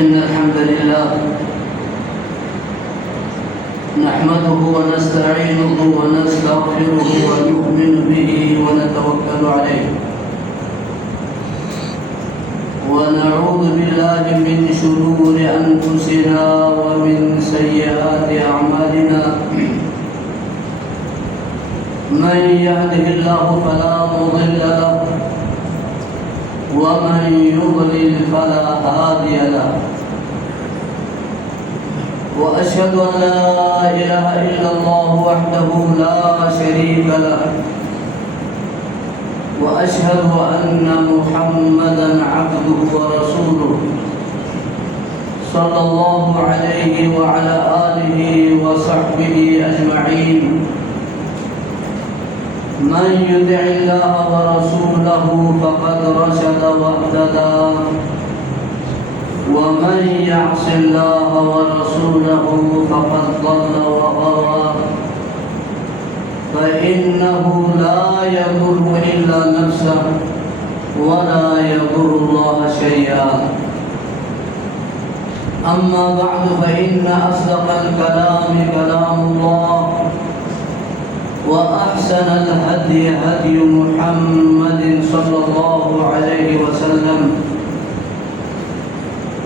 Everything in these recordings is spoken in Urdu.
إن الحمد لله نحمده ونستعينه ونستغفره ونؤمن به ونتوكل عليه ونعوذ بالله من شرور أنفسنا ومن سيئات أعمالنا من يهده الله فلا مضل له ومن يضلل فلا هادي له وأشهد أن لا إله إلا الله وحده لا شريك له وأشهد أن محمدا عبده ورسوله صلى الله عليه وعلى آله وصحبه أجمعين من يطع الله ورسوله فقد رشد واهتدى ومن يعص الله ورسوله فقد ضل وغوى فإنه لا يضر إلا نفسه ولا يضر الله شيئا أما بعد فإن أصدق الكلام كلام الله وأحسن الهدي هدي محمد صلى الله عليه وسلم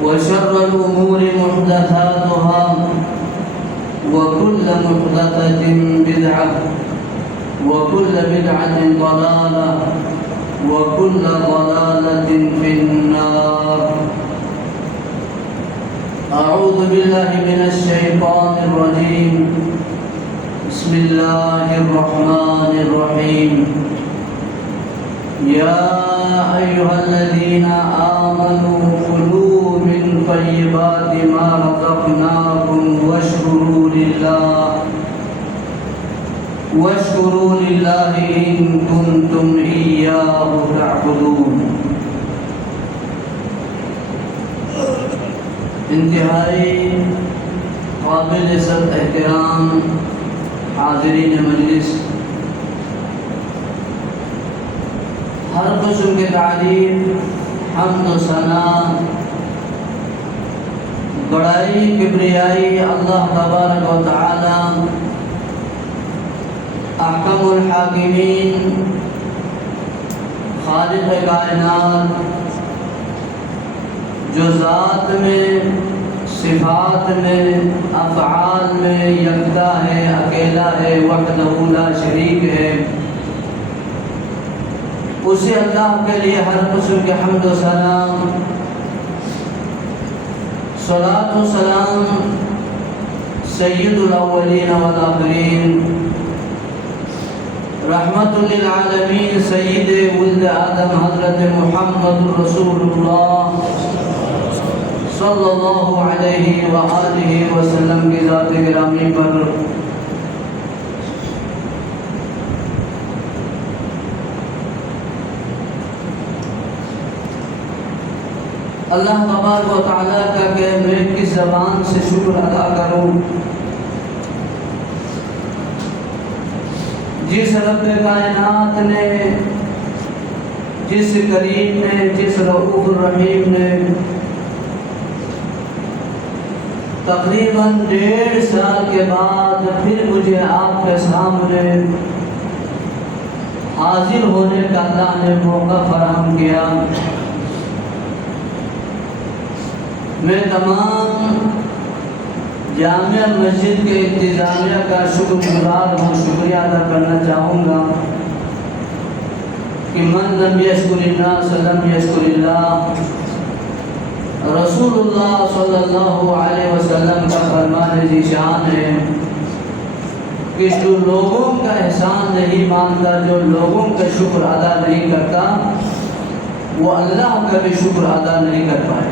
وشر الأمور محدثاتها وكل محدثة بدعة وكل بدعة ضلالة وكل ضلالة في النار أعوذ بالله من الشيطان الرجيم بسم الله الرحمن الرحيم يا أيها الذين آمنوا كلوا من طيبات ما رزقناكم واشكروا لله إن كنتم إياه تعبدون. انتہائی قابل عزت احترام حاضرین مجلس، ہر قسم کے تعریف، حمد و ثنا، بڑائی، کبریائی اللہ تبارک و تعالی احکم الحاکمین، خالق کائنات، جو ذات میں، صفات میں، افعال میں یکتا ہے، اکیلا ہے، وحدہ لا شریک ہے، اسی اللہ کے لیے ہر قسم کے حمد و ثنا، صلاۃ و سلام سید الاولین والآخرین، رحمت للعالمین، سید ولد آدم حضرت محمد رسول اللہ صلی اللہ علیہ وآلہ وسلم کی ذات گرامی پر اللہ تبارک و تعالیٰ کا کہ میں کس زبان سے شکر ادا کروں، جس رب کائنات نے، جس کریم نے، جس رؤوف الرحیم نے تقریباً 1.5 سال کے بعد پھر مجھے آپ کے سامنے حاضر ہونے کا اللہ نے موقع فراہم کیا۔ میں تمام جامع مسجد کے انتظامیہ کا شکر گزار ہوں، شکریہ ادا کرنا چاہوں گا کہ من لم یشکر الناس لم یشکر اللہ۔ رسول اللہ صلی اللہ علیہ وسلم کا فرمان ذیشان ہے کہ جو لوگوں کا احسان نہیں مانتا، جو لوگوں کا شکر ادا نہیں کرتا، وہ اللہ کا بھی شکر ادا نہیں کر پائے۔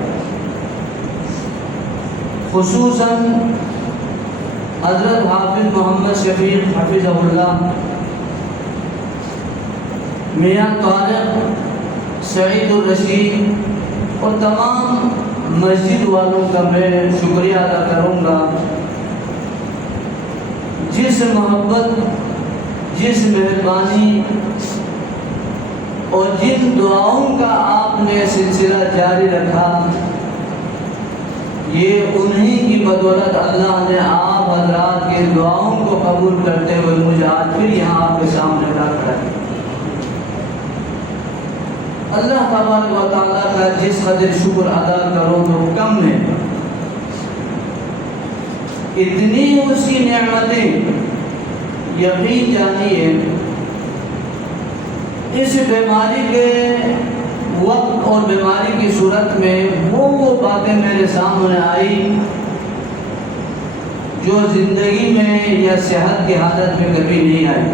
خصوصاً حضرت حافظ محمد شفیق حفظہ اللہ، میاں طارق سعید الرشید اور تمام مسجد والوں کا میں شکریہ ادا کروں گا، جس محبت، جس مہربانی اور جن دعاؤں کا آپ نے سلسلہ جاری رکھا، یہ انہی کی بدولت اللہ نے آپ حضرات کے دعاؤں کو قبول کرتے ہوئے مجھے آج پھر یہاں آپ کے سامنے رکھا ہے۔ اللہ تبارک و تعالیٰ کا جس قدر شکر ادا کرو تو کم ہے، اتنی اس کی نعمتیں یقین جانیے اس بیماری کے وقت اور بیماری کی صورت میں وہ باتیں میرے سامنے آئی جو زندگی میں یا صحت کی حالت میں کبھی نہیں آئی۔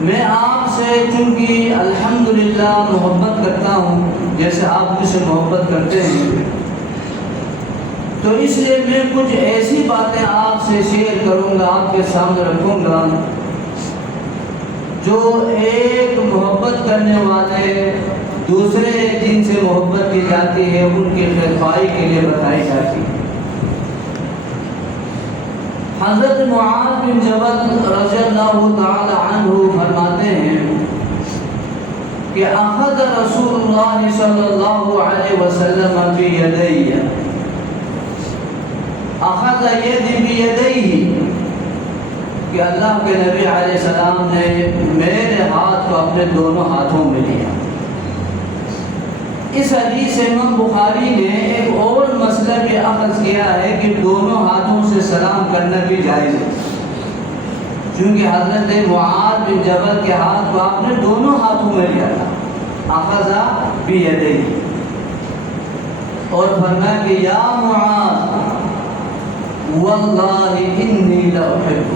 میں آپ سے چونکہ الحمدللہ محبت کرتا ہوں جیسے آپ مجھ سے محبت کرتے ہیں، تو اس لیے میں کچھ ایسی باتیں آپ سے شیئر کروں گا، آپ کے سامنے رکھوں گا جو ایک محبت کرنے والے دوسرے جن سے محبت کی جاتی ہے ان کی خیرخواہی کے لیے بتائی جاتی ہے۔ حضرت معاذ بن جبل رضی اللہ تعالی عنہ فرماتے ہیں کہ اخذ رسول اللہ صلی اللہ علیہ وسلم بیدی، اخذ یدی بیدیہ، کہ اللہ کے نبی علیہ السلام نے میرے ہاتھ کو اپنے دونوں ہاتھوں میں لیا۔ اس حدیث امام بخاری نے ایک اور مسئلہ بھی اخذ کیا ہے کہ دونوں ہاتھوں سے سلام کرنا بھی جائز ہے، چونکہ حضرت معاذ بن جبل کے ہاتھ کو آپ نے دونوں ہاتھوں میں لیا تھا، اخذ بیدیہ، اور فرمایا کہ یا معاذ واللہ انی لاحبک،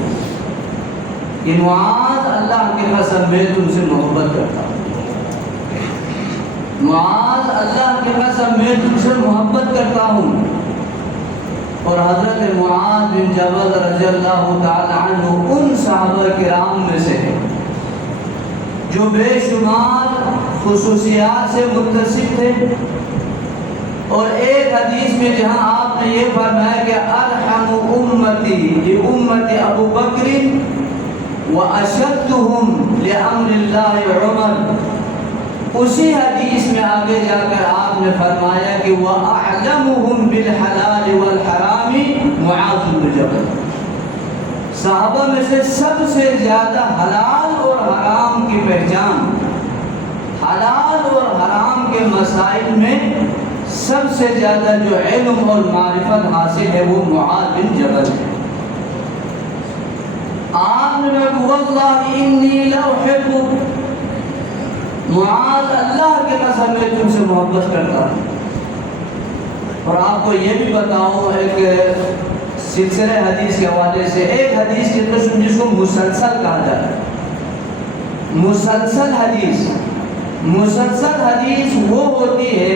کہ معاذ اللہ کی قسم میں تم سے محبت کرتا ہوں، معاذ اللہ کی قسم میں تم سے محبت کرتا ہوں۔ اور حضرت معاذ بن جبل رضی اللہ تعالی عنہ ان صحابہ کرام میں سے ہے جو بے شمار خصوصیات سے متصف تھے، اور ایک حدیث میں جہاں آپ نے یہ فرمایا کہ ارحم امتی امت ابو بکر واشدهم لامر اللہ عمر، اسی حدیث میں آگے جا کر آپ نے فرمایا کہ وَأَعْلَمُهُمْ بِالْحَلَالِ وَالْحَرَامِ مُعَاذ بن جبل، صحابہ میں سے سب سے زیادہ حلال اور حرام کی پہچان، حلال اور حرام کے مسائل میں سب سے زیادہ جو علم اور معرفت حاصل ہے وہ معاذ بن جبل ہے۔ آپ نے کہا واللہ انی لاحبک، معاذ اللہ کے قسم میں تم سے محبت کرتا ہوں۔ اور آپ کو یہ بھی بتاؤں ایک سلسلہ حدیث کے حوالے سے، ایک حدیث کی قسم جس کو مسلسل کہا جاتا ہے، مسلسل حدیث، مسلسل حدیث وہ ہوتی ہے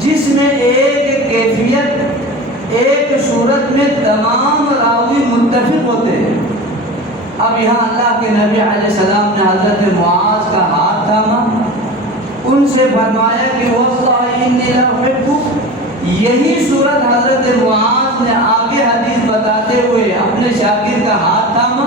جس میں ایک کیفیت ایک صورت میں تمام راوی متفق ہوتے ہیں۔ اب یہاں اللہ کے نبی علیہ السلام نے حضرت معاذ کا ہاتھ تھاما، ان سے فرمایا کہ واللہ انی لاحبک، یہی صورت حضرت معاذ نے آگے حدیث بتاتے ہوئے اپنے شاگرد کا ہاتھ تھاما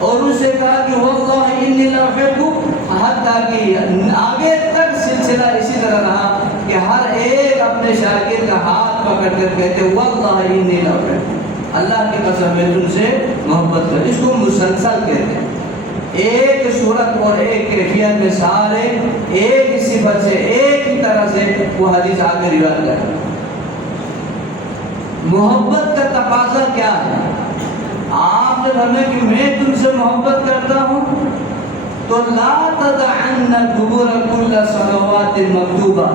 اور اس سے کہا کہ واللہ انی لاحبک، حتیٰ کہ آگے تک سلسلہ اسی طرح رہا کہ ہر ایک اپنے شاگرد کا ہاتھ پکڑ کر کہتے واللہ انی لاحبک، اللہ کی قسم میں تم سے محبت کر۔ اس کو مسلسل کہتے ہیں، ایک صورت اور ایک کیفیت میں سارے ایک ہی صفت سے ایک ہی طرح سے وہ حدیث آگے روایت کرتے ہیں۔ محبت کا تقاضا کیا ہے؟ آپ نے فرمایا کہ میں تم سے محبت کرتا ہوں تو لا تدعن دبر کل صلوات مکتوبہ،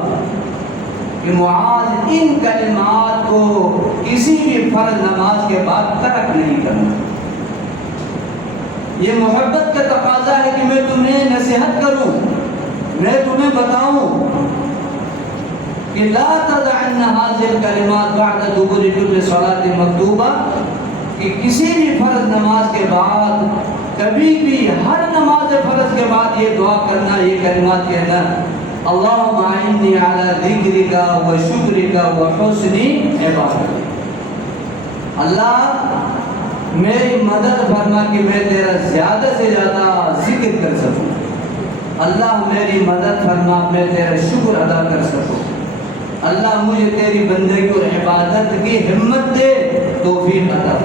کہ معاذ ان کلمات کو کسی بھی فرض نماز کے بعد ترک نہیں کرنا۔ یہ محبت کا تقاضا ہے کہ میں تمہیں نصیحت کروں، میں تمہیں بتاؤں کہ لا تدعن هذه الکلمات بعد دبر کل صلاۃ مکتوبہ، کہ کسی بھی فرض نماز کے بعد کبھی بھی ہر نماز فرض کے بعد یہ دعا کرنا، یہ کلمات کہنا، اللہم اعنی علی ذکرک و شکرک و حسن عبادتک، اللہ میری مدد فرما کہ میں تیرا زیادہ سے زیادہ ذکر کر سکوں، اللہ میری مدد فرما میں تیرا شکر ادا کر سکوں۔ اللہ مجھے تیری بندگی اور عبادت کی ہمت دے، توفیق عطا۔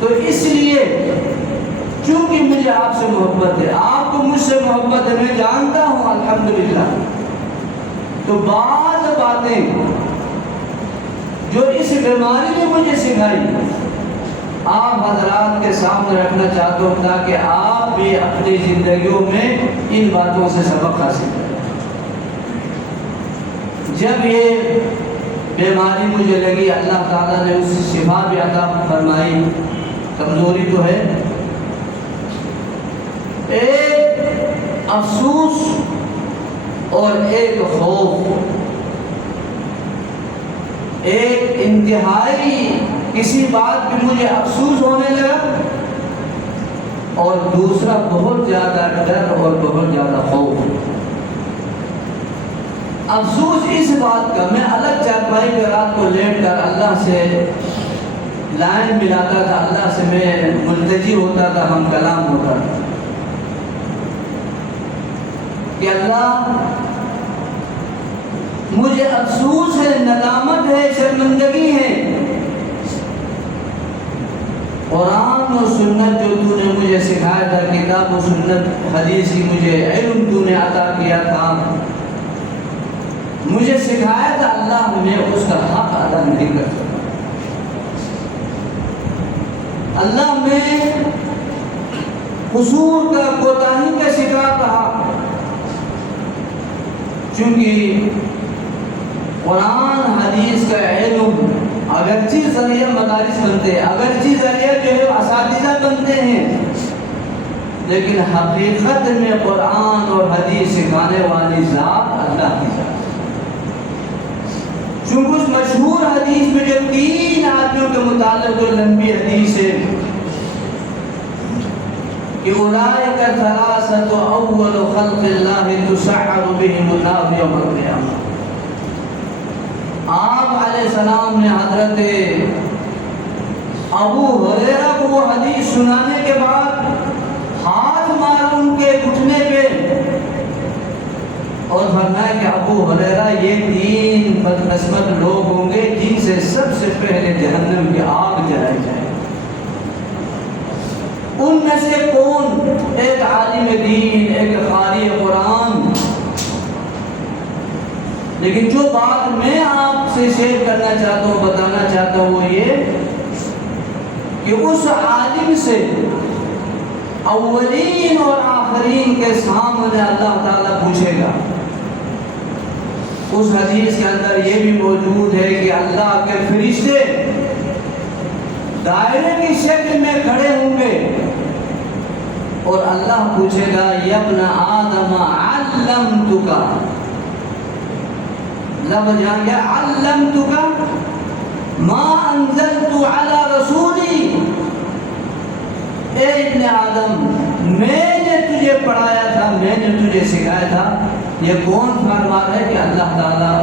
تو اس لیے چونکہ مجھے آپ سے محبت ہے، آپ کو مجھ سے محبت ہے، میں جانتا ہوں الحمدللہ، تو بعض باتیں جو اس بیماری نے مجھے سکھائی آپ حضرات کے سامنے رکھنا چاہتا ہوں، تاکہ آپ بھی اپنی زندگیوں میں ان باتوں سے سبق حاصل کریں۔ جب یہ بیماری مجھے لگی، اللہ تعالیٰ نے اس سے شفا بھی عطا فرمائی، کمزوری تو ہے، ایک افسوس اور ایک خوف، ایک انتہائی کسی بات پہ مجھے افسوس ہونے لگا، اور دوسرا بہت زیادہ ڈر اور بہت زیادہ خوف۔ افسوس اس بات کا، میں الگ چارپائی پہ رات کو لیٹ کر اللہ سے لائن ملاتا تھا، اللہ سے میں ملتجی ہوتا تھا، ہم کلام ہوتا تھا کہ اللہ مجھے افسوس ہے، ندامت ہے، شرمندگی ہے، قرآن و سنت جو تو نے مجھے سکھایا تھا، کتاب و سنت حدیث کی مجھے علم تو نے عطا کیا تھا، مجھے سکھایا تھا، اللہ میں اس کا حق ادا نہیں کر سکتا۔ اللہ میں قصور کا، کوتاہی کا شکار رہا، چونکہ قرآن حدیث کا علم اگرچہ ذریعہ مدارس بنتے ہیں، اگرچہ ذریعہ جو ہے اساتذہ بنتے ہیں، لیکن حقیقت میں قرآن اور حدیث سکھانے والی ذات اللہ کی ذات۔ چونکہ اس مشہور حدیث میں جو 3 آدمیوں کے متعلق جو لمبی حدیث ہے کہ اولئک ثلاثۃ اول خلق اللہ تسعر بهم النار یوم القیامہ۔ آپ علیہ السلام نے حضرت ابو ہریرہ کو وہ حدیث سنانے کے بعد ہاتھ مارا ان کے گھٹنے پہ اور فرمایا کہ ابو ہریرہ یہ 3 بدقسمت لوگ ہوں گے جن سے سب سے پہلے جہنم کی آگ جلائی جائے۔ ان میں سے کون؟ ایک عالم دین، ایک قاری قرآن۔ لیکن جو بات میں آپ سے شیئر کرنا چاہتا ہوں، بتانا چاہتا ہوں، وہ یہ کہ اس عالم سے اولین اور آخرین کے سامنے اللہ تعالیٰ پوچھے گا۔ اس حدیث کے اندر یہ بھی موجود ہے کہ اللہ کے فرشتے دائرے کی شکل میں کھڑے ہوں گے اور اللہ پوچھے گا یا ابن آدم علمتک، لفظ یہاں کیا؟ علمتک ما انزلت علی رسولی، اے ابن آدم میں نے تجھے پڑھایا تھا، میں نے تجھے سکھایا تھا۔ یہ کون فرما ہے؟ کہ اللہ تعالیٰ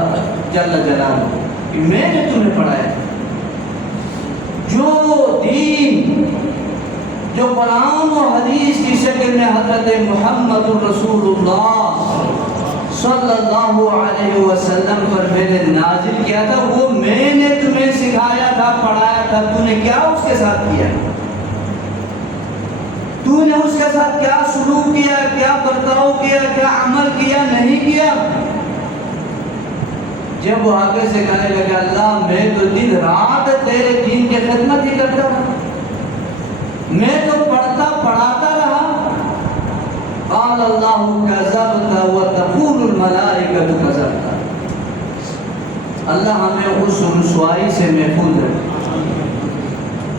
جل جلالہ کہ میں نے تمہیں پڑھایا۔ جو دین، جو قرآن و حدیث کی شکل میں حضرت محمد الرسول اللہ صلی اللہ علیہ وسلم پر میں نے نازل کیا تھا، وہ میں نے تمہیں سکھایا تھا، پڑھایا تھا، تو نے کیا اس کے ساتھ کیا؟ تو نے اس کے ساتھ کیا سلوک کیا، کیا برتاؤ کیا، کیا عمل کیا، نہیں کیا؟ جب وہ آگے سے کہنے لگا اللہ میں تو دن رات تیرے دین کی خدمت ہی کرتا رہا، میں تو پڑھتا پڑھاتا رہا۔ قال اللہ کذبت وتقول الملائکۃ کذبت۔ اللہ ہمیں اس رسوائی سے محفوظ رکھے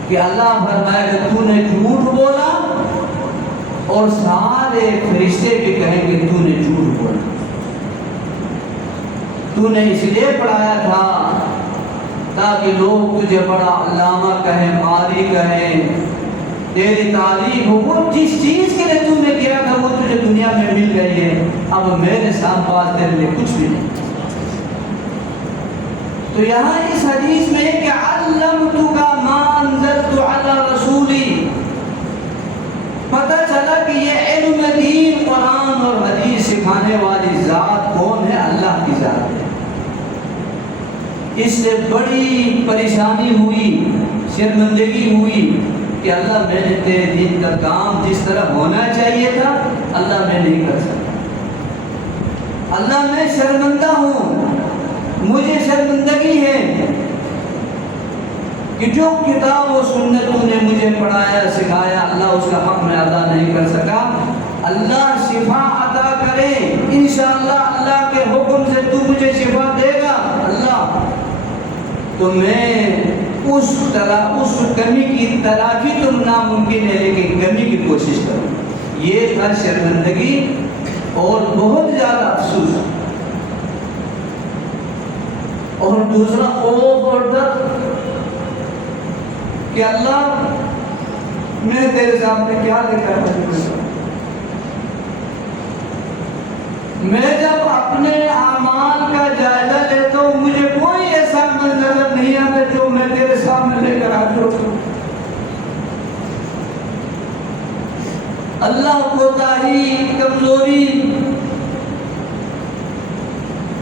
کہ اللہ فرمائے کہ تو نے جھوٹ بولا اور سارے فرشتے بھی کہیں گے تو نے جھوٹ بولا، تو نے اس لیے پڑھایا تھا تاکہ لوگ تجھے بڑا علامہ کہیں، قاری کہیں، تیری تعریف ہو، وہ جس چیز کے لیے تو نے کیا تھا وہ تجھے دنیا میں مل گئی ہے، اب میرے ساتھ بات تیرے لیے کچھ بھی نہیں۔ تو یہاں اس حدیث میں کہ علمتک ما انزلت علی رسولی، پتہ چلا کہ یہ علم دین، قرآن اور حدیث سکھانے والی ذات کون ہے؟ اللہ کی ذات ہے۔ اس سے بڑی پریشانی ہوئی، شرمندگی ہوئی کہ اللہ میں نے تیرے دین کا کام جس طرح ہونا چاہیے تھا اللہ میں نہیں کر سکتا، اللہ میں شرمندہ ہوں، مجھے شرمندگی ہے کہ جو کتاب و سنت تو نے مجھے پڑھایا سکھایا اللہ اس کا حق میں ادا نہیں کر سکا۔ اللہ شفا عطا کرے، انشاءاللہ اللہ کے حکم سے تو مجھے شفا دے گا اللہ، تو میں اس کمی کی تلافی تو ناممکن ہے لیکن کمی کی کوشش کروں۔ یہ تھا شرمندگی اور بہت زیادہ افسوس، اور دوسرا خوف اور ڈر کہ اللہ میں تیرے سامنے کیا لے کر حاضر ہوں۔ میں جب اپنے اعمال کا جائزہ لیتا ہوں مجھے کوئی ایسا عمل نظر نہیں آتا جو میں تیرے سامنے لے کر حاضر ہوں۔ اللہ کوتاہی، کمزوری،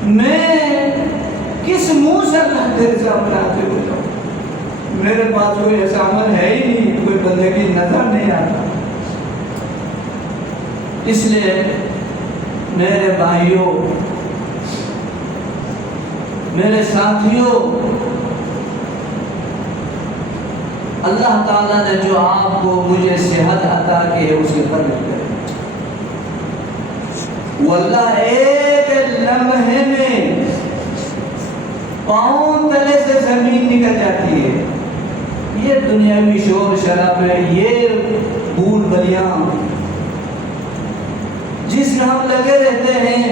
میں کس منہ سے اللہ تیرے سامنے حاضر ہو جاؤں؟ میرے پاس کوئی ایسا عمل ہے ہی نہیں، کوئی بندگی نظر نہیں آتا۔ اس لیے میرے بھائیوں، میرے ساتھیوں، اللہ تعالیٰ نے جو آپ کو مجھے صحت عطا کی ہے اس کی قدر کرے۔ واللہ ایک لمحے میں پاؤں تلے سے زمین نکل جاتی ہے۔ یہ دنیاوی شور شرابے، یہ بھول بھلیاں جس میں ہم لگے رہتے ہیں،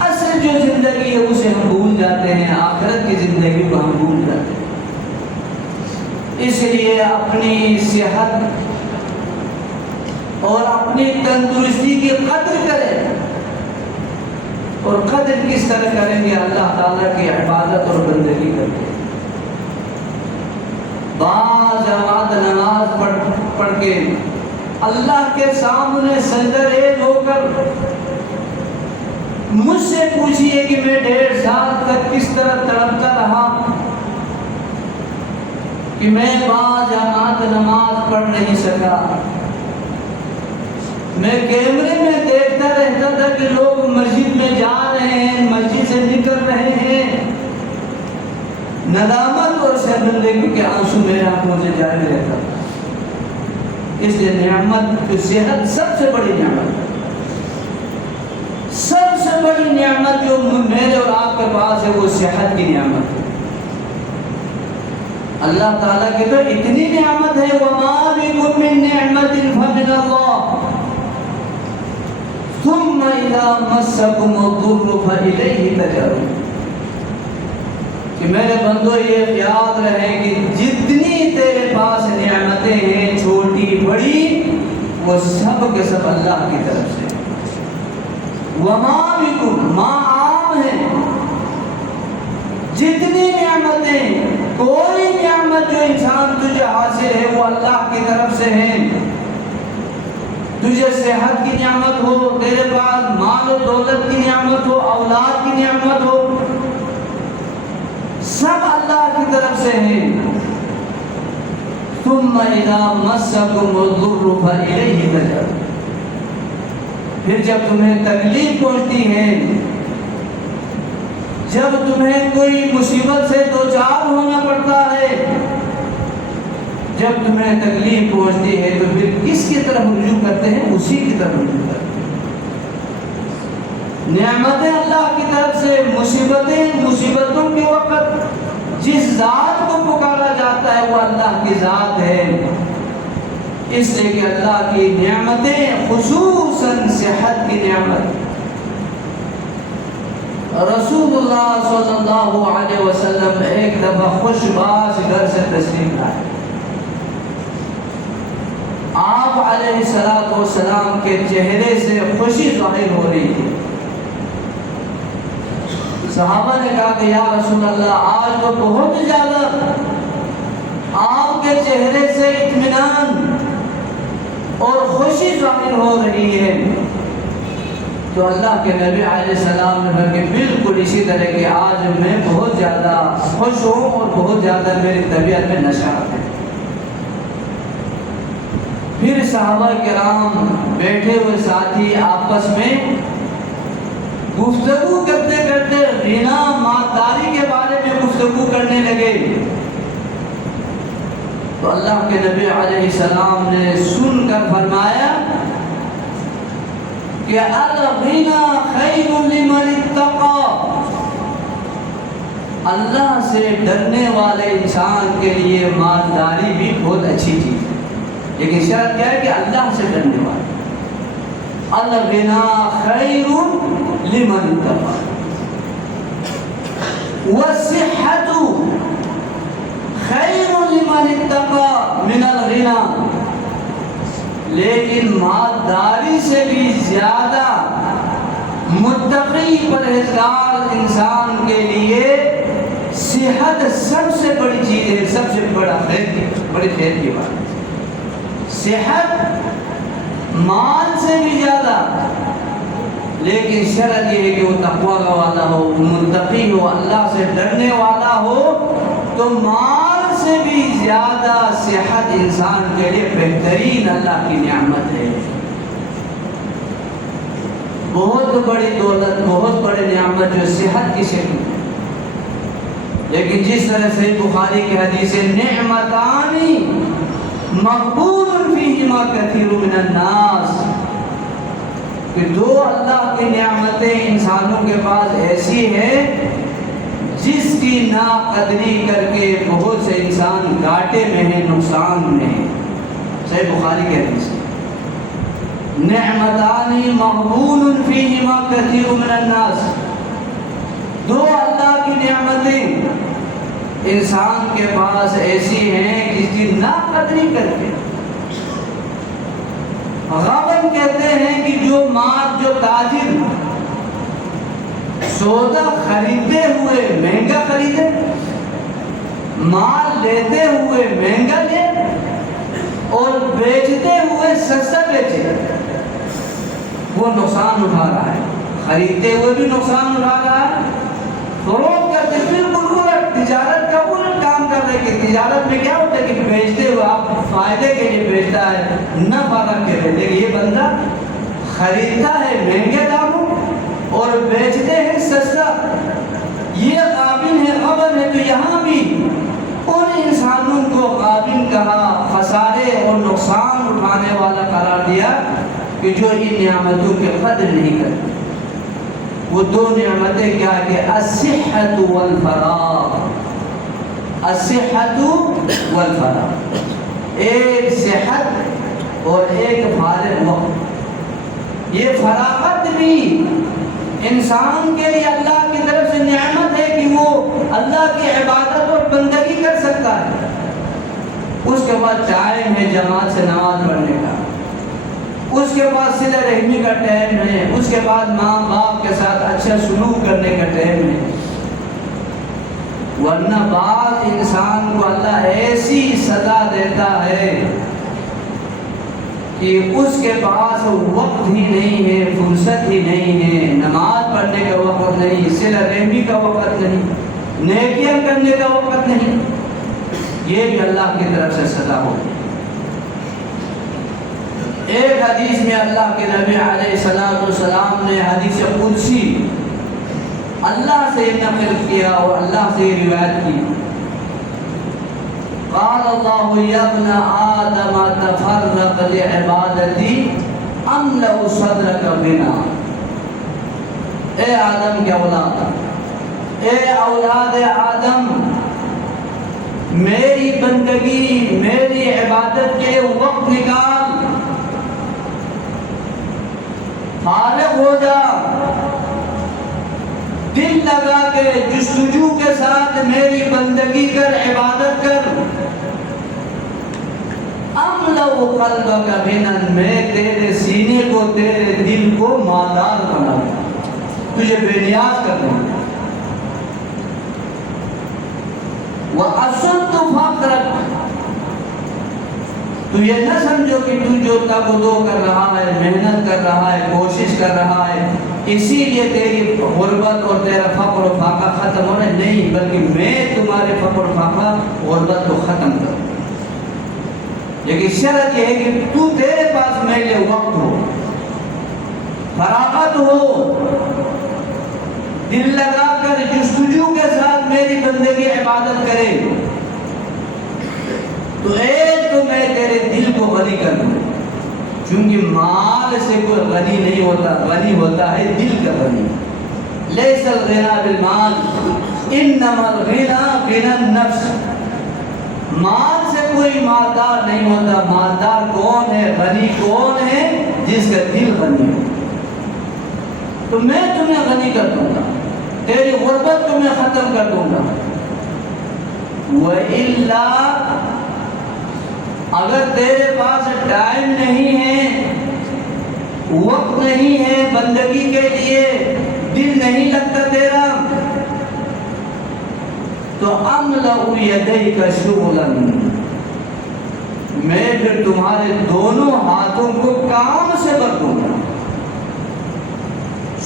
اصل جو زندگی ہے اسے ہم بھول جاتے ہیں، آخرت کی زندگی کو ہم بھول جاتے ہیں۔ اس لیے اپنی صحت اور اپنی تندرستی کی قدر کریں، اور قدر کس طرح کریں گے؟ اللہ تعالیٰ کی عبادت اور بندگی کریں۔ بعض جماعت نماز پڑھ کے اللہ کے سامنے سجدہ ریز ہو کر مجھ سے پوچھئے کہ میں 1.5 سال تک کس طرح تڑپتا رہا کہ میں بعض جماعت نماز پڑھ نہیں سکا۔ میں کیمرے میں دیکھتا رہتا تھا کہ لوگ مسجد میں جا رہے ہیں، مسجد سے نکل رہے ہیں، ندامت اور شرمندگی کے آنسو میرے آنکھوں سے جاری رہتا تھا۔ اس لیے نعمت، جو صحت سب سے بڑی نعمت ہے، سب سے بڑی نعمت جو میرے اور آپ کے پاس ہے وہ صحت کی نعمت ہے۔ اللہ تعالیٰ کی تو اتنی نعمت ہے، وَمَا بِكُم مِّن نِّعْمَةٍ فَمِنَ اللَّهِ ثُمَّ إِذَا مَسَّكُمُ الضُّرُّ فَإِلَيْهِ تَجَأْرُونَ، کہ میرے بندو یہ یاد رہے کہ جتنی تیرے پاس نعمتیں ہیں چھوٹی بڑی وہ سب کے سب اللہ کی طرف سے۔ وَمَا بِكُم، ما عام ہے، جتنی نعمتیں، کوئی نعمت جو انسان تجھے حاصل ہے وہ اللہ کی طرف سے ہے۔ تجھے صحت کی نعمت ہو، تیرے پاس مال و دولت کی نعمت ہو، اولاد کی نعمت ہو، سب اللہ کی طرف سے ہے۔ ثُمَّ إِذَا مَسَّكُمُ الضُّرُّ فَإِلَيْهِ تَجَأْرُونَ، پھر جب تمہیں تکلیف پہنچتی ہے، جب تمہیں کوئی مصیبت سے دوچار ہونا پڑتا ہے، جب تمہیں تکلیف پہنچتی ہے تو پھر کس کی طرف رجوع کرتے ہیں؟ اسی کی طرف رجوع کرتے ہیں۔ نعمتیں اللہ کی طرف سے، مصیبتوں کے وقت جس ذات کو پکارا جاتا ہے وہ اللہ کی ذات ہے۔ اس لیے کہ اللہ کی نعمتیں، خصوصاً صحت کی نعمت، رسول اللہ صلی اللہ علیہ وسلم ایک دفعہ خوشباش گھر سے تشریف لائے۔ آپ علیہ السلام کے چہرے سے خوشی ظاہر ہو رہی تھی۔ صحابہ نے کہا کہ یا رسول اللہ آج تو بہت زیادہ آپ کے چہرے سے اطمینان اور خوشی ظاہر ہو رہی ہے۔ تو اللہ کے نبی علیہ السلام نے کہا کہ بالکل اسی طرح کہ آج میں بہت زیادہ خوش ہوں اور بہت زیادہ میری طبیعت میں نشاط ہے۔ پھر صحابہ کرام بیٹھے ہوئے ساتھی آپس میں گفتگو کرتے کرتے غنا مالداری کے بارے میں گفتگو کرنے لگے۔ تو اللہ کے نبی علیہ السلام نے سن کر فرمایا کہ الغنا خیر لمن اتقى، اللہ سے ڈرنے والے انسان کے لیے مالداری بھی بہت اچھی چیز ہے، لیکن شرط کیا ہے کہ اللہ سے ڈرنے والے۔ الغنا خیر لمن اتقى والصحة خیر لمن اتقى من الغنا، لیکن مالداری سے بھی زیادہ متقی پرہیزگار انسان کے لیے صحت سب سے بڑی چیز ہے، سب سے بڑی خیر کی بات ہے۔ صحت مال سے بھی زیادہ، لیکن شرط یہ ہے کہ وہ تقوی کا والا ہو، متقی ہو، اللہ سے ڈرنے والا ہو، تو مال سے بھی زیادہ صحت انسان کے لیے بہترین اللہ کی نعمت ہے۔ بہت بڑی دولت، بہت بڑی نعمت جو صحت کی شکل ہے، لیکن جس طرح سے بخاری کی حدیث ہے نعمتانی مغبون فیہما کثیر من الناس، کہ دو اللہ کی نعمتیں انسانوں کے پاس ایسی ہیں جس کی ناقدری کر کے بہت سے انسان گھاٹے میں ہیں، نقصان میں ہیں۔ صحیح بخاری کی حدیث ہے نعمتانی مغبون فیہما کثیر من الناس، دو اللہ کی نعمتیں انسان کے پاس ایسی ہیں جس کی ناقدری کر کے، غبن کہتے ہیں کہ جو تاجر سودا خریدتے ہوئے مہنگا خریدے، مال لیتے ہوئے مہنگا لے اور بیچتے ہوئے سستا بیچے، وہ نقصان اٹھا رہا ہے۔ خریدتے ہوئے بھی نقصان اٹھا رہا ہے، فروخت کرتے بالکل الٹ، تجارت کا الٹ کام کر رہے کہ تجارت میں کیا ہوتا ہے کہ بیچتے ہوئے آپ فائدے کے لیے بیچتا ہے، نفع رکھ کے بیچتے، لیکن یہ بندہ خریدتا ہے مہنگے داموں اور بیچتے ہیں سستا، یہ غابن ہے، غبن ہے۔ تو یہاں بھی ان انسانوں کو غابن کہا، خسارے اور نقصان اٹھانے والا قرار دیا کہ جو ان نعمتوں کی قدر نہیں کرتے۔ وہ دو نعمتیں کیا کہ الصحت والفراغ، الصحت والفراغ، ایک صحت اور ایک فارغ وقت۔ یہ فراغت بھی انسان کے لیے اللہ کی طرف سے نعمت ہے کہ وہ اللہ کی عبادت اور بندگی کر سکتا ہے۔ اس کے بعد ٹائم ہے جماعت سے نماز پڑھنے کا، اس کے بعد صلہ رحمی کا ٹائم ہے، اس کے بعد ماں باپ کے ساتھ اچھا سلوک کرنے کا ٹائم ہے۔ ورنہ بعض انسان کو اللہ ایسی سزا دیتا ہے کہ اس کے پاس وقت ہی نہیں ہے، فرصت ہی نہیں ہے، نماز پڑھنے کا وقت نہیں، صلہ رحمی کا وقت نہیں، نیکیاں کرنے کا وقت نہیں۔ یہ بھی اللہ کی طرف سے سزا ہوگی۔ ایک حدیث میں اللہ کے نبی علیہ السلام نے حدیث قدسی اللہ سے نقل کیا اور اللہ سے روایت کی، قال اللہ یا ابن آدم تفرق لعبادتی املأ صدرک غنا، اے آدم کے اولاد، اے اولاد آدم، میری بندگی میری عبادت کے وقت نکال، فارغ ہو جا، دل لگا کے جستجو کے ساتھ میری بندگی کر، عبادت کر۔ املأ قلبک غنا، میں تیرے سینے کو تیرے دل کو مالدار بناؤں، تجھے بے نیاز کر دوں۔ وَأَسُدُّ فَقْرَكَ، تو یہ نہ سمجھو کہ تو جو تب دو کر رہا ہے، محنت کر رہا ہے، کوشش کر رہا ہے، اسی لیے تیری غربت اور تیرا فقر و فاقہ ختم ہونا نہیں، بلکہ میں تمہارے فقر و فاقہ غربت کو ختم کروں۔ لیکن شرط یہ ہے کہ تو تیرے پاس میرے لیے وقت ہو، فراغت ہو، دل لگا کر جستجو کے ساتھ میری بندگی عبادت کرے، تو ایک تو میں تیرے دل کو غنی کر دوں، چونکہ مال سے کوئی غنی نہیں ہوتا، غنی ہوتا ہے دل کا غنی۔ لیس الغنی بالمال انما الغنی غنی النفس، مال سے کوئی مالدار نہیں ہوتا، مالدار کون ہے، غنی کون ہے، جس کا دل غنی ہو۔ تو میں تمہیں غنی کر دوں گا، تیری غربت تمہیں ختم کر دوں گا۔ وَإِلَّا اگر تیرے پاس ٹائم نہیں ہے، وقت نہیں ہے بندگی کے لیے، دل نہیں لگتا تیرا، تو املأ یدیک شغلا، میں پھر تمہارے دونوں ہاتھوں کو کام سے بھر دوں گا۔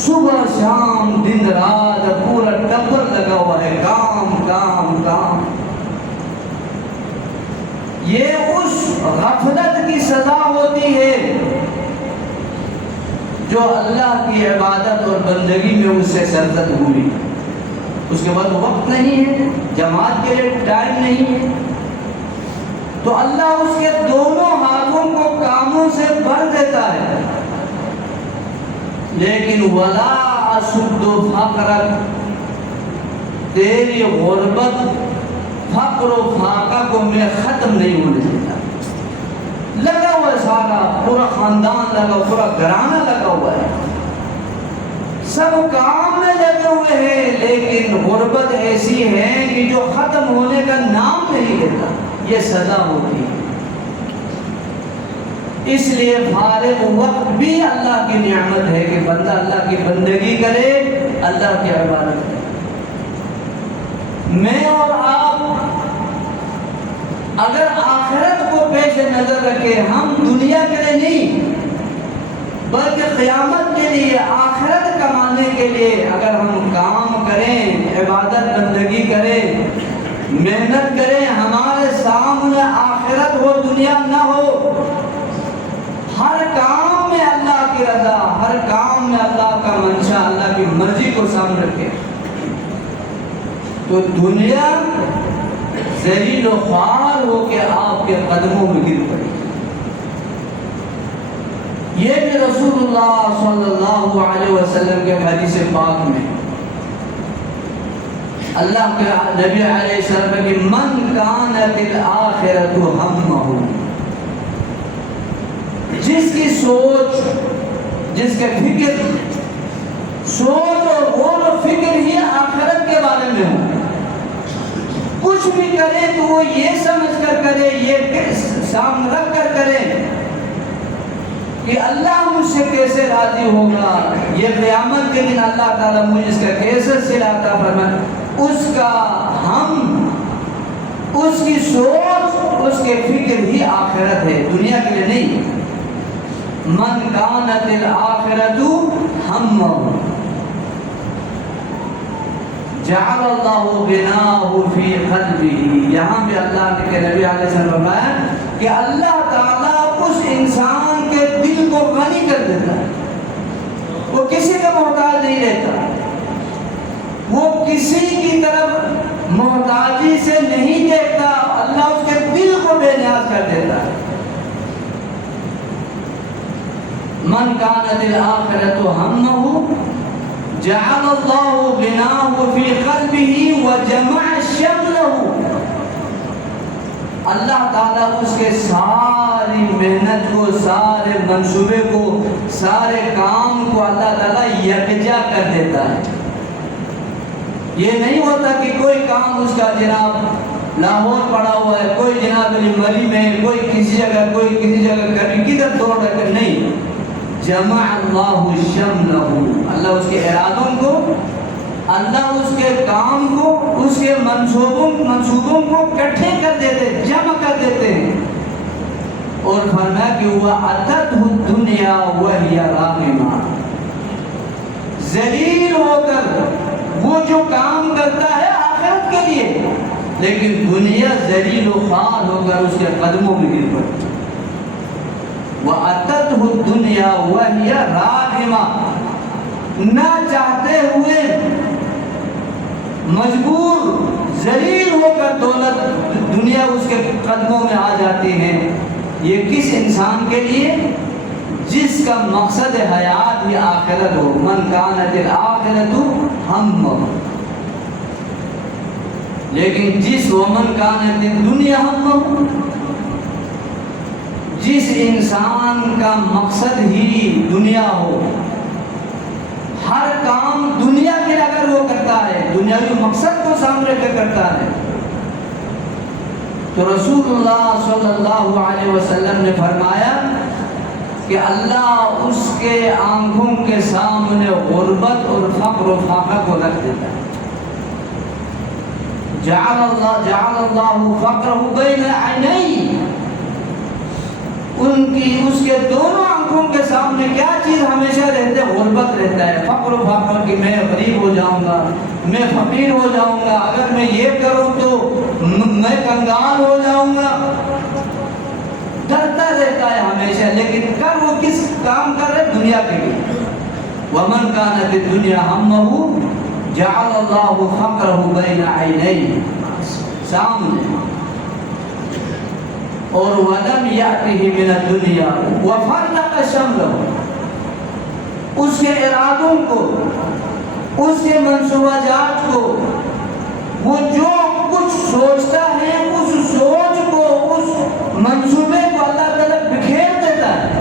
صبح شام دن رات پورا ٹبر لگا ہوا ہے، کام کام کام۔ یہ اس غفلت کی سزا ہوتی ہے جو اللہ کی عبادت اور بندگی میں اس سے سرزد ہوئی، اس کے بعد وقت نہیں ہے، جماعت کے لیے ٹائم نہیں ہے، تو اللہ اس کے دونوں ہاتھوں کو کاموں سے بھر دیتا ہے۔ لیکن وَلَا أَسُدُّ فَقْرَكَ، تیری غربت فقر و فاقہ کو میں ختم نہیں ہونے دیتا۔ لگا ہوا ہے سارا، پورا خاندان لگا، پورا گھرانہ لگا ہوا ہے، سب کام میں لگے ہوئے ہیں، لیکن غربت ایسی ہے کہ جو ختم ہونے کا نام نہیں لیتا۔ یہ سزا ہوتی ہے۔ اس لیے فارغ وقت بھی اللہ کی نعمت ہے کہ بندہ اللہ کی بندگی کرے، اللہ کی عبادت کرے۔ میں اور آپ اگر آخرت کو پیش نظر رکھے، ہم دنیا کے لیے نہیں بلکہ قیامت کے لیے، آخرت کمانے کے لیے اگر ہم کام کریں، عبادت بندگی کریں، محنت کریں، ہمارے سامنے آخرت ہو دنیا نہ ہو، ہر کام میں اللہ کی رضا، ہر کام میں اللہ کا منشا، اللہ کی مرضی کو سامنے رکھے، تو دنیا ذلیل و خوار ہو کے آپ کے قدموں میں گر پڑی۔ یہ بھی رسول اللہ صلی اللہ علیہ وسلم کے حدیث پاک میں اللہ کے نبی علیہ السلام کی من کانت الآخرۃ ہمہ، جس کی سوچ، جس کا فکر، سوچ اور غور و فکر ہی آخرت کے بارے میں ہو، کچھ بھی کرے تو وہ یہ سمجھ کر کرے، یہ سامنے رکھ کر کرے کہ اللہ مجھ سے کیسے راضی ہوگا، یہ قیامت کے دن اللہ تعالیٰ مجھے اس کا کیسے صلہ عطا فرمائے، اس کا ہم، اس کی سوچ، اس کے فکر ہی آخرت ہے، دنیا کے لیے نہیں۔ من کانت الآخرۃ ہمہ جعل اللہ غناہ فی قلبہ، یہاں بھی اللہ کے نبی علیہ السلام فرمایا کہ اللہ تعالیٰ اس انسان کے دل کو غنی کر دیتا ہے، وہ کسی کا محتاج نہیں رہتا، وہ کسی کی طرف محتاجی سے نہیں دیکھتا، اللہ اس کے دل کو بے نیاز کر دیتا ہے۔ من کانت الآخرۃ ہمہ جعل اللہ غناہ فی قلبہ وجمع شملہ، اللہ تعالیٰ اس کے ساری محنت کو، سارے منصوبے کو، سارے کام کو اللہ تعالیٰ یکجا کر دیتا ہے۔ یہ نہیں ہوتا کہ کوئی کام اس کا جناب لاہور پڑا ہوا ہے، کوئی جناب مری میں، کوئی کسی جگہ، کوئی کسی جگہ، کبھی کدھر دوڑ رہا ہے، نہیں، جمع اللہ شملہ، اللہ اس کے ارادوں کو، اللہ اس کے کام کو، اس کے منصوبوں کو اکٹھے کر دیتے، جمع کر دیتے ہیں۔ اور فرمایا کہ وَأَتَتْهُ الدُّنْيَا وَهِيَ رَاغِمَةٌ، ذلیل ہو کر وہ جو کام کرتا ہے آخرت کے لیے، لیکن دنیا ذلیل و خوار ہو کر اس کے قدموں میں گر پڑتی۔ وَأَتَتْهُ الدُّنْيَا وَهِيَ رَاغِمَةٌ، نہ چاہتے ہوئے مجبور ذلیل ہو کر دولت دنیا اس کے قدموں میں آ جاتی ہے۔ یہ کس انسان کے لیے؟ جس کا مقصد حیات ہی آخرت ہو۔ من کانت الآخرۃ ہمہ، لیکن جس ومن کانت الدنیا ہمہ، جس انسان کا مقصد ہی دنیا ہو، ہر کام دنیا کے اگر وہ کرتا ہے، دنیاوی مقصد کو سامنے رکھ کر کرتا ہے، تو رسول اللہ صلی اللہ علیہ وسلم نے فرمایا کہ اللہ اس کے آنکھوں کے سامنے غربت اور فقر و فاقہ کو رکھ دیتا ہے۔ جعل اللہ فقرہ بین عینیہ، اس کے دونوں آنکھوں کے سامنے کیا چیز ہمیشہ رہتے؟ غربت رہتا ہے، فقر و فاقہ، کہ میں غریب ہو جاؤں گا، میں فقیر ہو جاؤں گا، اگر میں یہ کروں تو میں کنگال ہو جاؤں گا، ڈرتا رہتا ہے ہمیشہ۔ لیکن کر وہ کس کام کر رہے؟ دنیا کے لیے۔ وَمَنْ كَانَتِ الدُّنْيَا هَمَّهُ جَعَلَ اللَّهُ فَقْرَهُ بَيْنَ عَيْنَيْهِ، سامنے۔ اور وَلَمْ يَأْتِهِ مِنَ الدُّنْيَا وَفَرَّقَ شَمْلَهُ، اس کے ارادوں کو، اس کے منصوبہ جات کو، وہ جو کچھ سوچتا ہے اس سوچ کو، اس منصوبے کو اللہ تعالیٰ بکھیر دیتا ہے۔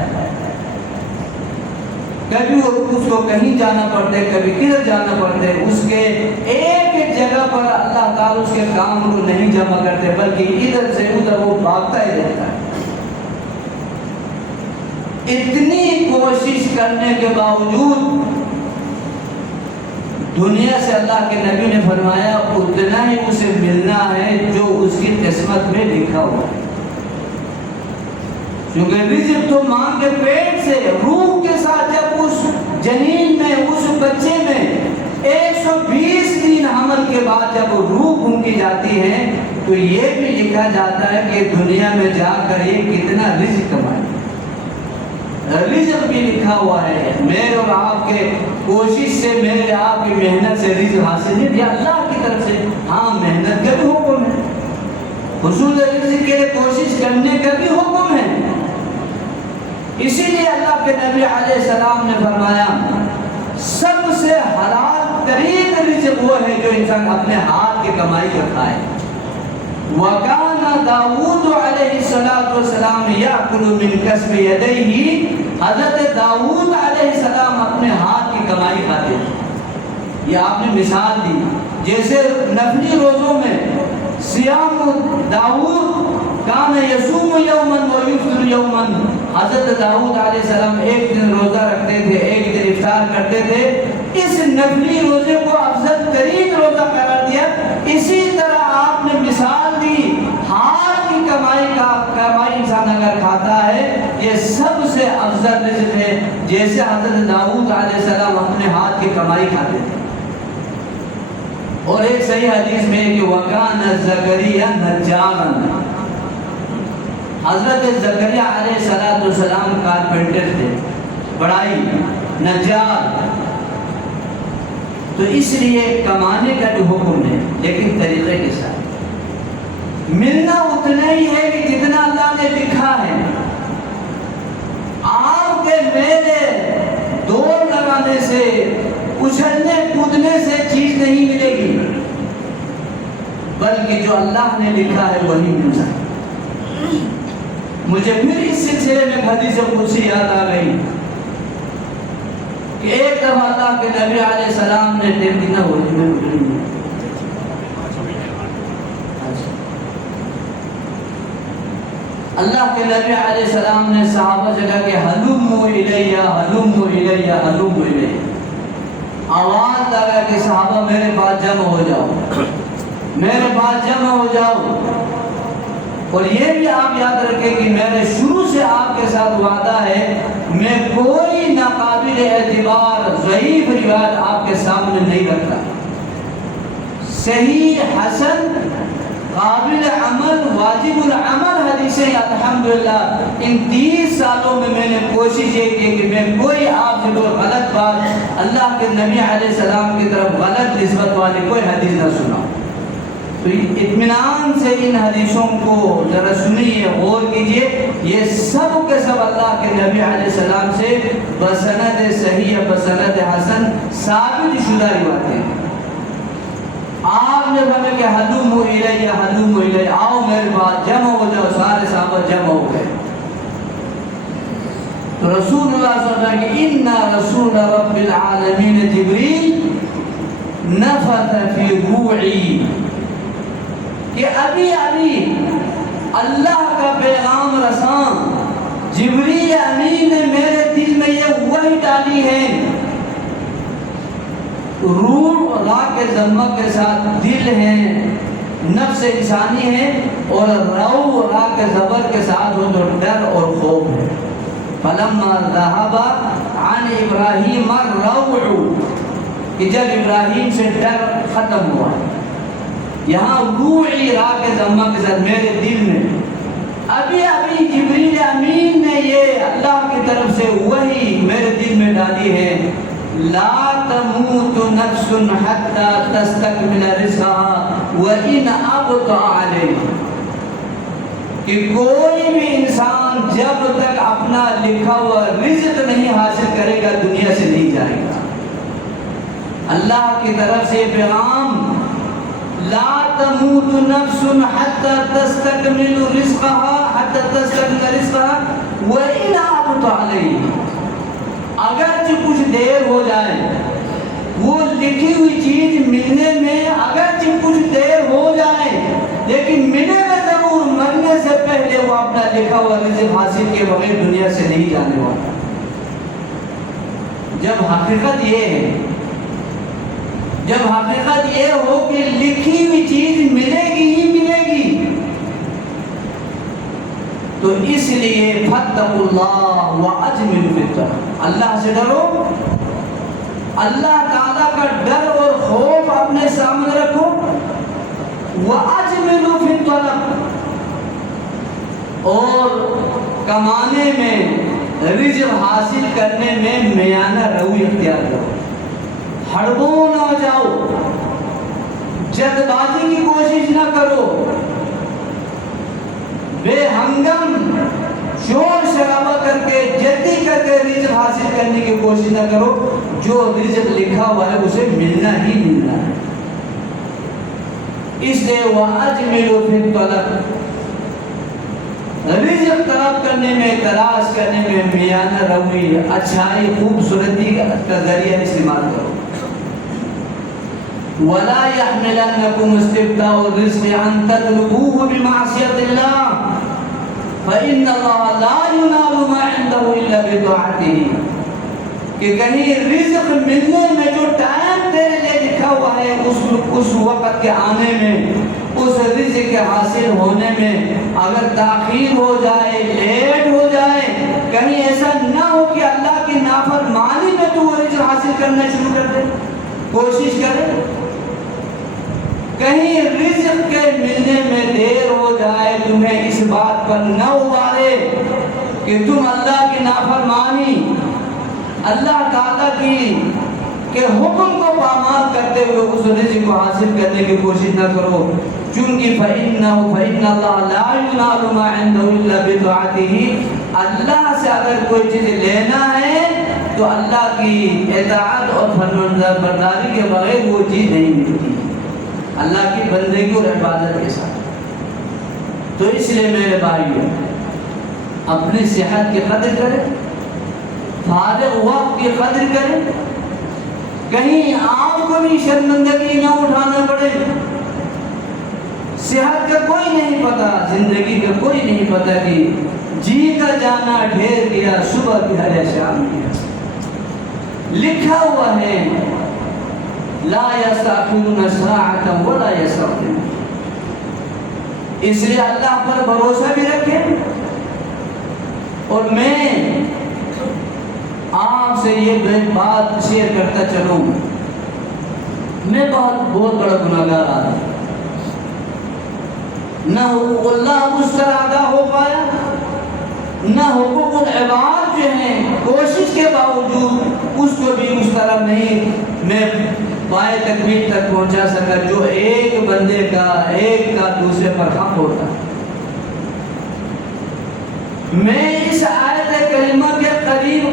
کبھی اس کو کہیں جانا پڑتا ہے، کبھی کدھر جانا پڑتا ہے، اس کے ایک جگہ پر اللہ تعالیٰ اس کے کام کو نہیں جمع کرتے، بلکہ ادھر سے ادھر وہ بھاگتا ہی رہتا ہے۔ اتنی کوشش کرنے کے باوجود دنیا سے اللہ کے نبی نے فرمایا اتنا ہی اسے ملنا ہے جو اس کی قسمت میں لکھا ہوا ہے، کیونکہ رزق تو ماں کے پیٹ سے روح کے ساتھ جب اس جنین میں، اس بچے میں 120 دن حمل کے بعد جب روح پھونکی جاتی ہے تو یہ بھی لکھا جاتا ہے کہ دنیا میں جا کر یہ کتنا رزق کمائے۔ رزق بھی لکھا ہوا ہے، میرے اور آپ کے کوشش سے، میرے آپ کی محنت سے رزق حاصل نہیں، یہ اللہ کی طرف سے۔ ہاں محنت کا بھی حکم ہے، حصول رزق کے لیے کوشش کرنے کا بھی حکم ہے۔ اسی لیے اللہ کے نبی علیہ السلام نے فرمایا سب سے حلال ترین رزق وہ ہے جو انسان اپنے ہاتھ کی کمائی کا کھائے۔ وَكَانَ داؤد علیہ السلام یأکل من کسب یدیہ، حضرت داؤد علیہ السلام اپنے ہاتھ کی کمائی کھاتے تھے۔ یہ آپ نے مثال دی، جیسے نفلی روزوں میں صیام داؤد کان یصوم یوما ویفطر یوما، حضرت داؤد علیہ السلام ایک دن روزہ رکھتے تھے، ایک دن افطار کرتے تھے۔ اس نفلی روزے کو افضل ترین روزہ قرار دیا۔ اسی طرح آپ نے مثال دی، ہاتھ کی کمائی انسان اگر کھاتا ہے یہ سب سے افضل رزق ہے، جیسے حضرت داؤد علیہ السلام اپنے ہاتھ کی کمائی کھاتے تھے۔ اور ایک صحیح حدیث میں کہ وَكَانَ زَكَرِيَّا نَجَّارًا، حضرت زکریا علیہ السلام کارپینٹر تھے، بڑائی نجار۔ تو اس لیے کمانے کا جو حکم ہے لیکن طریقے کے ساتھ، ملنا اتنا ہی ہے کہ جتنا اللہ نے لکھا ہے۔ آپ کے میرے دوڑ لگانے سے، اچھلنے کودنے سے چیز نہیں ملے گی، بلکہ جو اللہ نے لکھا ہے وہی مل سکتا۔ مجھے پھر اس سلسلے میں حدیث قدسی یاد آ گئی کہ ایک دفعہ اللہ کے نبی علیہ السلام نے دیکھنا ہو اللہ کے نبی علیہ السلام نے صحابہ سے کہا کہ ہلموا الیہ ہلموا الیہ ہلموا الیہ، آواز لگا کہ صحابہ میرے پاس جمع ہو جاؤ، میرے پاس جمع ہو جاؤ۔ اور یہ بھی آپ یاد رکھیں کہ میرے شروع سے آپ کے ساتھ وعدہ ہے، میں کوئی ناقابل اعتبار ضعیف روایت آپ کے سامنے نہیں رکھتا، صحیح، حسن، قابل عمل، واجب العمل حدیثیں الحمدللہ ان 30 سالوں میں نے کوشش یہ کی کہ میں کوئی آپ سے کوئی غلط بات اللہ کے نبی علیہ السلام کی طرف غلط نسبت والی کوئی حدیث نہ سنا۔ تو اطمینان سے ان حدیثوں کو ذرا سنیے، غور کیجئے، یہ سب کے سب اللہ کے نبی علیہ السلام سے بسند صحیح بسند حسن ثابت شدہ روایتیں۔ آپ نے ہمیں کہ حلوم الیہ حلوم الیہ، آؤ میرے پاس، جمع ہو جاؤ، سارے صحابہ جمع ہو گئے۔ تو رسول اللہ صلی اللہ علیہ وسلم کہ ان رسول رب العالمین جبریل نفث فی روعی، کہ ابھی اللہ کا پیغام رساں جبریل امین نے میرے دل میں یہ وحی ڈالی ہے۔ روح را کے ضمہ کے ساتھ دل ہے، نفس انسانی ہے، اور رو را کے زبر کے ساتھ ہو تو ڈر اور خوف ہے۔ فلما ذهب عن ابراہیم الروع، کہ جب ابراہیم سے ڈر ختم ہوا، یہاں روحی را کے ضمہ کے ساتھ میرے دل میں ابھی جبریل امین نے یہ اللہ کی طرف سے وحی میرے دل میں ڈالی ہے، لا تموت نفس حتى تستكمل رزقها وإن أبطأ عليه، کہ کوئی بھی انسان جب تک اپنا لکھا ہوا رزق نہیں حاصل کرے گا دنیا سے نہیں جائے گا۔ اللہ کی طرف سے پیغام، لا تموت نفس حتى تستكمل رزقها وإن أبطأ عليه، اگرچہ کچھ دیر ہو جائے وہ لکھی ہوئی چیز ملنے میں، اگرچہ کچھ دیر ہو جائے لیکن ملے گا ضرور، مرنے سے پہلے وہ اپنا لکھا ہوا رزق حاصل کے بغیر دنیا سے نہیں جانے والا۔ جب حقیقت یہ ہو کہ لکھی ہوئی چیز ملے گی ہی ملے گی، تو اس لیے فاتقوا اللہ واجملوا فی الطلب، اللہ سے ڈرو، اللہ تعالیٰ کا ڈر اور خوف اپنے سامنے رکھو، واجملوا فی الطلب، اور کمانے میں، رزق حاصل کرنے میں میانہ روی اختیار کرو، ہڑبڑوں نہ جاؤ، جلد بازی کی کوشش نہ کرو، بے ہنگم شور شرابہ کر کے جلدی کر کے رزق حاصل کرنے کی کوشش نہ کرو، جو رزق لکھا ہوا ہے اسے ملنا ہی ملنا ہے۔ اس لیے وَأَجْمِلُوا فِي الطَّلَبِ، رزق طلب کرنے میں، تلاش کرنے میں میانہ روی، اچھائی، خوبصورتی کا ذریعہ استعمال کرو۔ وَلَا يَحْمِلَنَّكُمُ اسْتِبْطَاءُ الرِّزْقِ أَن تَطْلُبُوهُ بِمَعْصِيَةِ اللَّهِ فَإِنَّ اللَّهَ لَا يُنَالُ مَا عِندَهُ إِلَّا بِطَاعَتِهِ، کہ کہیں رزق ملنے میں جو ٹائم تیرے لئے لکھا ہوا ہے، اس وقت کے آنے میں، اس رزق کے حاصل ہونے میں اگر تاخیر ہو جائے، لیٹ ہو جائے، کہیں ایسا نہ ہو کہ اللہ کی نافرمانی میں تو وہ رزق حاصل کرنا شروع کر دے، کوشش کرے، کہیں رزق کے ملنے میں دیر ہو جائے، تمہیں اس بات پر نہ ابھارے کہ تم اللہ کی نافرمانی، اللہ تعالیٰ کے حکم کو پامال کرتے ہوئے اس رزق کو حاصل کرنے کی کوشش نہ کرو، چونکہ فَإِنَّ اللَّهَ لَا يُنَالُ مَا عِندَهُ إِلَّا بِطَاعَتِهِ، اللہ سے اگر کوئی چیز لینا ہے تو اللہ کی اطاعت اور فرمانبرداری کے بغیر وہ چیز نہیں ملتی، اللہ کی بندگی اور عبادت کے ساتھ۔ تو اس لیے میرے بھائیو، اپنی صحت کی قدر کریں، فارغ وقت کی قدر کریں، کہیں آپ کو بھی شرمندگی نہ اٹھانا پڑے۔ صحت کا کوئی نہیں پتا، زندگی کا کوئی نہیں پتا کہ جی کا جانا ڈھیر گیا، صبح بھی ہے شام بھی ہے، لکھا ہوا ہے لا يستأخرون ساعة ولا يستقدمون۔ اس لیے اللہ پر بھروسہ بھی رکھیں. اور میں آپ سے یہ بات شیئر کرتا چلوں، میں بہت بڑا گناہگار آدمی، نہ حقوق اللہ اس طرح ادا ہو پایا، نہ حقوق العباد جو ہیں کوشش کے باوجود اس کو بھی اس طرح نہیں میں پائے تکمیل تک پہنچا سکا جو ایک بندے کا دوسرے پر حق ہوتا. میں اس آیت کریمہ کے قریب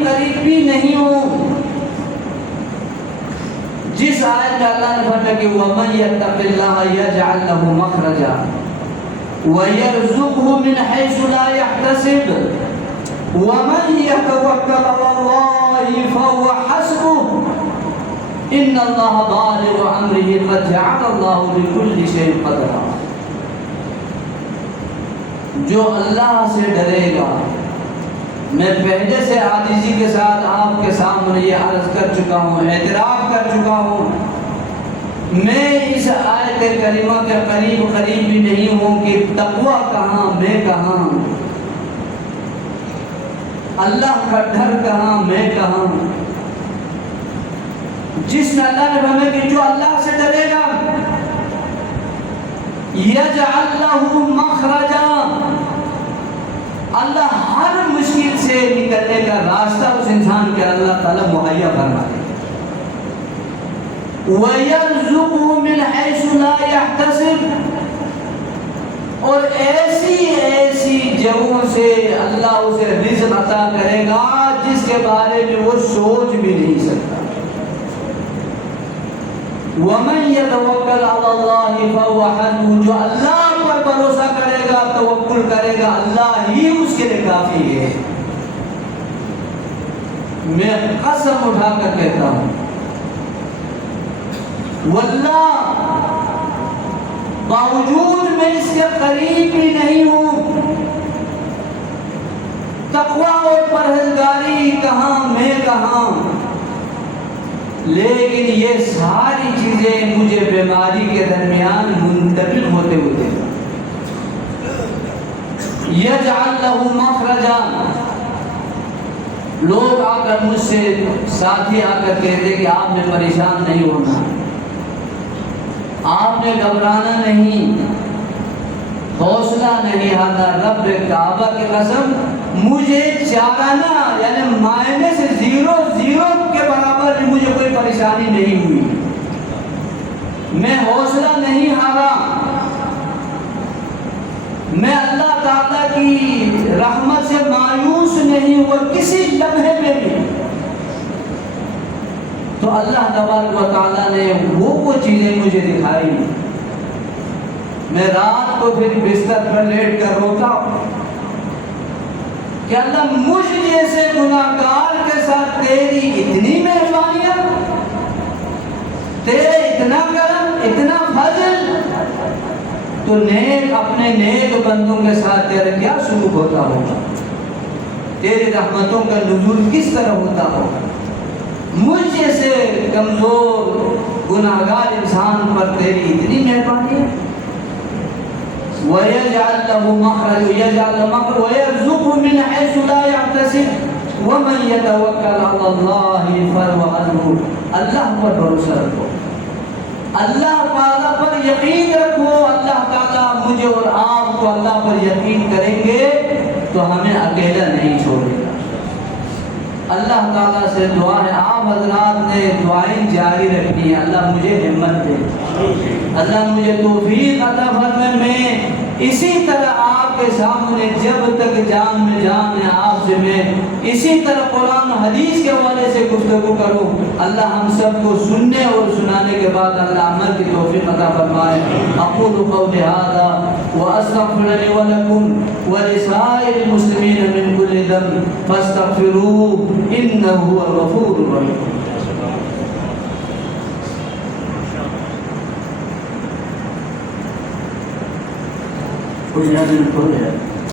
بھی نہیں ہوں جس آیت میں اللہ نے فرمایا کہ وَمَن يَتَّقِ اللَّهَ يَجْعَلْ لَهُ مَخْرَجًا وَيَرْزُقْهُ مِنْ حَيْثُ لَا يَحْتَسِبُ وَمَن يَتَوَكَّلْ عَلَى اللَّهِ فَهُوَ حَسْبُهُ إِنَّ اللَّهَ بَالِغُ أَمْرِهِ قَدْ جَعَلَ اللَّهُ لِكُلِّ شَيْءٍ قَدْرًا. جو اللہ سے ڈرے گا، میں پہلے سے عاجزی کے ساتھ آپ کے سامنے یہ عرض کر چکا ہوں، اعتراف کر چکا ہوں، میں اس آیت کریمہ کے قریب بھی نہیں ہوں کہ تقوی کہاں، میں کہاں، اللہ کا ڈر کہاں، میں کہاں. جس میں اللہ نے فرمایا کہ جو اللہ سے ڈرے گا یجعل لہ مخرجا، اللہ ہر مشکل سے نکلنے کا راستہ اس انسان کے اللہ تعالیٰ مہیا فرما دے. وَيَرْزُقُهُ مِنْ حَيْثُ لَا يَحْتَسِبُ، اور ایسی جگہوں سے اللہ اسے رزق عطا کرے گا جس کے بارے میں وہ سوچ بھی نہیں سکتا. وَمَن يَتَوَكَّلْ عَلَى اللَّهِ فَهُوَ حَسْبُهُ، جو اللہ پر بھروسہ کرے گا، توکل کرے گا، اللہ ہی اس کے لیے کافی ہے. میں قسم اٹھا کر کہتا ہوں واللہ باوجود میں اس کے قریب بھی نہیں ہوں، تقویٰ اور پرہیزگاری کہاں، میں کہاں، لیکن یہ ساری چیزیں مجھے بیماری کے درمیان منتقل ہوتے ہوئے یجعل لہ مخرجا. لوگ آ کر مجھ سے، ساتھی آ کر کہتے کہ آپ نے پریشان نہیں ہونا، آپ نے گھبرانا نہیں، حوصلہ نہیں ہارنا. رب کعبہ کی قسم مجھے چارانہ یعنی مائنس سے زیرو کے برابر بھی مجھے کوئی پریشانی نہیں ہوئی، میں حوصلہ نہیں ہارا، میں اللہ تعالیٰ کی رحمت سے مایوس نہیں ہوا کسی لمحے میں بھی. تو اللہ تبارک و تعالیٰ نے وہ چیزیں مجھے دکھائی. میں رات کو پھر بستر پر لیٹ کر روتا کہ اللہ مجھ جیسے گناہگار کے ساتھ تیری اتنی مہربانیاں، تیرے اتنا کرم، اتنا فضل، تو اپنے نیک بندوں کے ساتھ تیرا کیا سلوک ہوتا ہوگا، تیری رحمتوں کا نزول کس طرح ہوتا ہوگا. مجھ جیسے کمزور گناہگار انسان پر تیری اتنی مہربانی ہے. وَيَجْعَلْ لَهُ مَخْرَجًا وَيَرْزُقْهُ مِنْ حَيْثُ لَا يَحْتَسِبُ وَمَن يَتَوَكَّلْ عَلَى اللَّهِ فَهُوَ حَسْبُهُ. اللہ پر بھروسہ رکھو، اللہ تعالیٰ پر یقین رکھو. اللہ تعالیٰ مجھے اور آپ کو اللہ پر یقین کریں گے تو ہمیں اکیلا نہیں چھوڑے گا. اللہ تعالیٰ سے دعا ہے، آپ حضرات نے دعائیں جاری رکھنی ہے. اللہ مجھے ہمت دے، اللہ مجھے توفیق عطا فرمائے. میں اسی طرح آپ کے سامنے جب تک جان میں جان ہے آپ سے میں اسی طرح قرآن حدیث کے حوالے سے گفتگو کروں. اللہ ہم سب کو سننے اور سنانے کے بعد اللہ عمل کی توفیق عطا فرمائے. اقول قولی ھذا واستغفر لي ولكم ولسائر المسلمين من كل ذنب فاستغفروه انه هو الغفور الرحيم. کوئی نظر پڑھ ہے